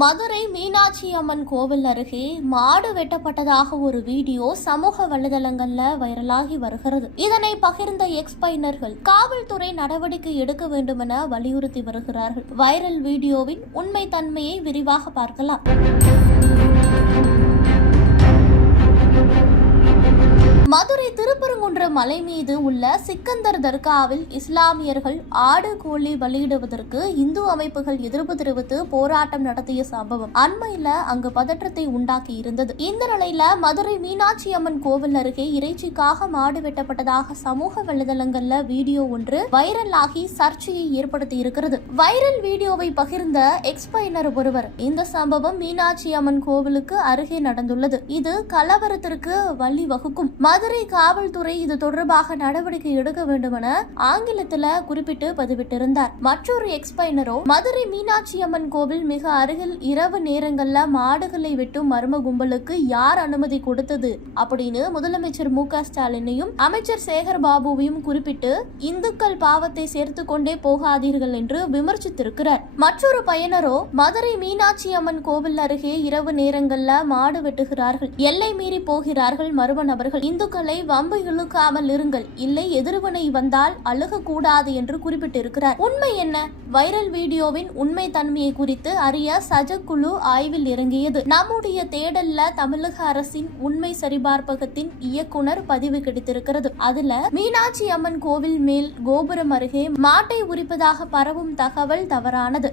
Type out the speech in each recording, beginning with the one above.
மதுரை மீனாட்சி அம்மன் கோவில் அருகே மாடு வெட்டப்பட்டதாக ஒரு வீடியோ சமூக வலைதளங்கள்ல வைரலாகி வருகிறது. இதனை பகிர்ந்த எக்ஸ் பயனர்கள் காவல்துறை நடவடிக்கை எடுக்க வேண்டும் என வலியுறுத்தி வருகிறார்கள். வைரல் வீடியோவின் உண்மை தன்மையை விரிவாக பார்க்கலாம். மதுரை திருப்பரங்குன்ற மலை மீது உள்ள சிக்கந்தர் தர்காவில் இஸ்லாமியர்கள் ஆடு கோழி பலியிடுவதற்கு இந்து அமைப்புகள் எதிர்ப்பு தெரிவித்து போராட்டம் நடத்திய சம்பவம் அண்மையில அங்கு பதற்றத்தை உண்டாக்கி இருந்தது. இந்த நிலையில மதுரை மீனாட்சி அம்மன் கோவில் அருகே இறைச்சிக்காக மாடு வெட்டப்பட்டதாக சமூக வலைதளங்கள்ல வீடியோ ஒன்று வைரல் ஆகி சர்ச்சையை ஏற்படுத்தி இருக்கிறது. வைரல் வீடியோவை பகிர்ந்த எக்ஸ்பைனர் ஒருவர் இந்த சம்பவம் மீனாட்சி அம்மன் கோவிலுக்கு அருகே நடந்துள்ளது. இது கலவரத்திற்கு வழி வகுக்கும் மதுரை மதுரை காவல்துறை இது தொடர்பாக நடவடிக்கை எடுக்க வேண்டுமென ஆங்கிலத்தில் குறிப்பிட்டு பதிவிட்டிருந்தார். மற்றொரு எக்ஸ்பைனரோ மதுரை மீனாட்சி அம்மன் கோவில் மிக அருகில் இரவு நேரங்கள்ல மாடுகளை வெட்டும் மர்ம கும்பலுக்கு யார் அனுமதி கொடுத்தது அப்படின்னு முதலமைச்சர் மு க ஸ்டாலினையும் அமைச்சர் சேகர் பாபுவையும் குறிப்பிட்டு இந்துக்கள் பாவத்தை சேர்த்து கொண்டே போகாதீர்கள் என்று விமர்சித்திருக்கிறார். மற்றொரு பயனரோ மதுரை மீனாட்சி அம்மன் கோவில் அருகே இரவு நேரங்கள்ல மாடு வெட்டுகிறார்கள். எல்லை மீறி போகிறார்கள் மர்ம நபர்கள். இந்துக்கள் வம்பு இழுக்காமல் இருங்கள் இல்லை எதிர்வினை வந்தால் அழுகக்கூடாது என்று குறிப்பிட்டிருக்கிறார். உண்மை என்ன? வைரல் வீடியோவின் உண்மை தன்மையை குறித்து அறிய சஜக் குழு ஆய்வில் இறங்கியது. நம்முடைய தேடல்ல தமிழக அரசின் உண்மை சரிபார்ப்பகத்தின் இயக்குனர் பதிவு கிடைத்திருக்கிறது. அதுல மீனாட்சி அம்மன் கோவில் மேல் கோபுரம் அருகே மாட்டை உரிப்பதாக பரவும் தகவல் தவறானது.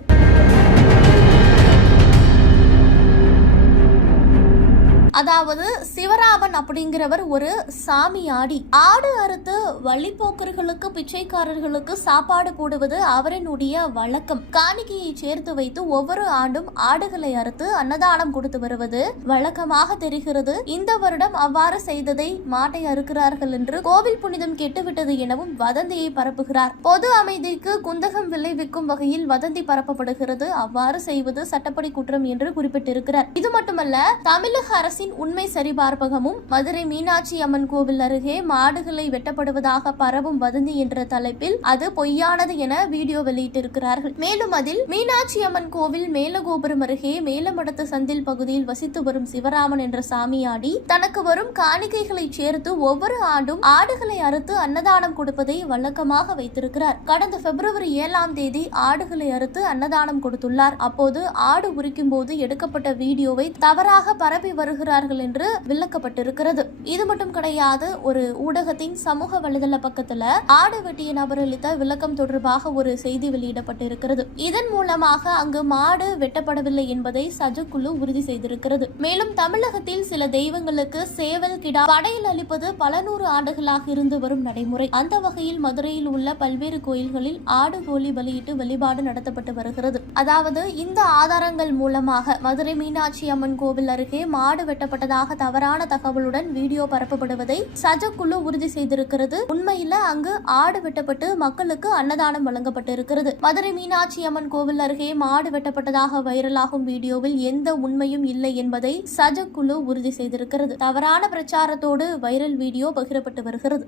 அதாவது சிவராமன் அப்படிங்கிறவர் ஒரு சாமியாடி. ஆடு அறுத்து வழிப்போக்கர்களுக்கு பிச்சைக்காரர்களுக்கு சாப்பாடு போடுவது அவரினுடைய வழக்கம். காணிக்கையை சேர்த்து வைத்து ஒவ்வொரு ஆண்டும் ஆடுகளை அறுத்து அன்னதானம் கொடுத்து வருவது வழக்கமாக தெரிகிறது. இந்த வருடம் அவ்வாறு செய்ததை மாட்டை அறுக்கிறார்கள் என்று கோவில் புனிதம் கெட்டுவிட்டது எனவும் வதந்தியை பரப்புகிறார். பொது அமைதிக்கு குந்தகம் விளைவிக்கும் வகையில் வதந்தி பரப்பப்படுகிறது. அவ்வாறு செய்வது சட்டப்படி குற்றம் என்று குறிப்பிட்டிருக்கிறார். இது மட்டுமல்ல தமிழக அரசின் உண்மை சரிபார்ப்பகமும் மதுரை மீனாட்சி அம்மன் கோவில் அருகே மாடுகளை வெட்டப்படுவதாக பரவும் வதந்தி என்ற தலைப்பில் அது பொய்யானது என வீடியோ வெளியிட்டிருக்கிறார்கள். மேலும் அதில் மீனாட்சி அம்மன் கோவில் மேலகோபுரம் அருகே மேலமடத்து சந்தில் பகுதியில் வசித்து வரும் சிவராமன் என்ற சாமியாடி தனக்கு வரும் காணிக்கைகளை சேர்த்து ஒவ்வொரு ஆண்டும் ஆடுகளை அறுத்து அன்னதானம் கொடுப்பதை வழக்கமாக வைத்திருக்கிறார். கடந்த பிப்ரவரி ஏழாம் தேதி ஆடுகளை அறுத்து அன்னதானம் கொடுத்துள்ளார். அப்போது ஆடு உரிக்கும் போது எடுக்கப்பட்ட வீடியோவை தவறாக பரப்பி வருகிறார் இருக்கிறார்கள் என்று விளக்கப்பட்டிருக்கிறது. இது மட்டும் கிடையாது ஒரு ஊடகத்தின் சமூக வலைதள பக்கத்துல ஆடு வெட்டிய நபர் அளித்த விளக்கம் தொடர்பாக ஒரு செய்தி வெளியிடப்பட்டிருக்கிறது. இதன் மூலமாக அங்கு மாடு வெட்டப்படவில்லை என்பதை சஜக்குழு உறுதி செய்திருக்கிறது. மேலும் தமிழகத்தில் சில தெய்வங்களுக்கு சேவல் கிடா படையில் அளிப்பது பல நூறு ஆண்டுகளாக இருந்து வரும் நடைமுறை. அந்த வகையில் மதுரையில் உள்ள பல்வேறு கோயில்களில் ஆடு கோழி பலியிட்டு வழிபாடு நடத்தப்பட்டு வருகிறது. அதாவது இந்த ஆதாரங்கள் மூலமாக மதுரை மீனாட்சி அம்மன் கோவில் அருகே மாடு வெட்ட வெட்டப்பட்டதாக தவறான தகவலுடன் வீடியோ பரப்பப்படுவதை சஜக்குழு உறுதி செய்திருக்கிறது. உண்மையில அங்கு ஆடு வெட்டப்பட்டு மக்களுக்கு அன்னதானம் வழங்கப்பட்டிருக்கிறது. மதுரை மீனாட்சி அம்மன் கோவில் அருகே மாடு வெட்டப்பட்டதாக வைரலாகும் வீடியோவில் எந்த உண்மையும் இல்லை என்பதை சஜக்குழு உறுதி செய்திருக்கிறது. தவறான பிரச்சாரத்தோடு வைரல் வீடியோ பகிரப்பட்டு வருகிறது.